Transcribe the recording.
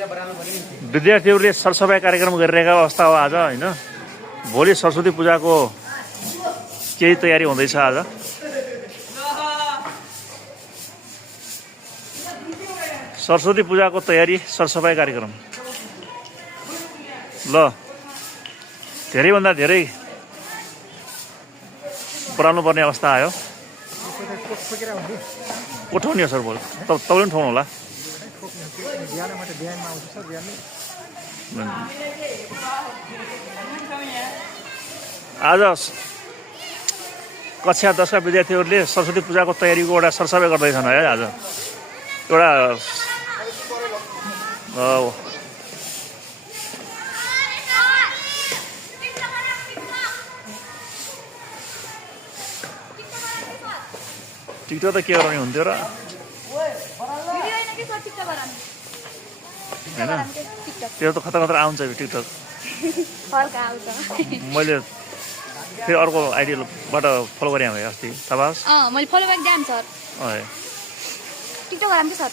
विद्यार्थीहरूले सरसफाइ कार्यक्रम गरिरहेका अवस्था हो आज होइन। भोलि सरस्वती पूजाको केही तयारी हुँदैछ आज। सरस्वती पूजाको तयारी सरसफाइ कार्यक्रम ल धेरैभन्दा धेरै बढाउनु पर्ने अवस्था आयो। कोठाउने हो सर भोलि तपाईँले पनि ठोक्नु होला। आज कक्षा 10 का विद्यार्थीहरूले सरस्वती पूजाको तयारीको एउटा सरसफाइ गर्दैछन् है। आज एउटा टिकटक त के गराउने हुन्थ्यो र होइन। त्यो त खतरा खतरा आउँछ टिकटक। मैले फेरि अर्को आइडीबाट फलो गरेँ अस्ति। थाहा पाओस् मैले फलो ब्याक जान्छ सर। टिकटक गराउँछु सर।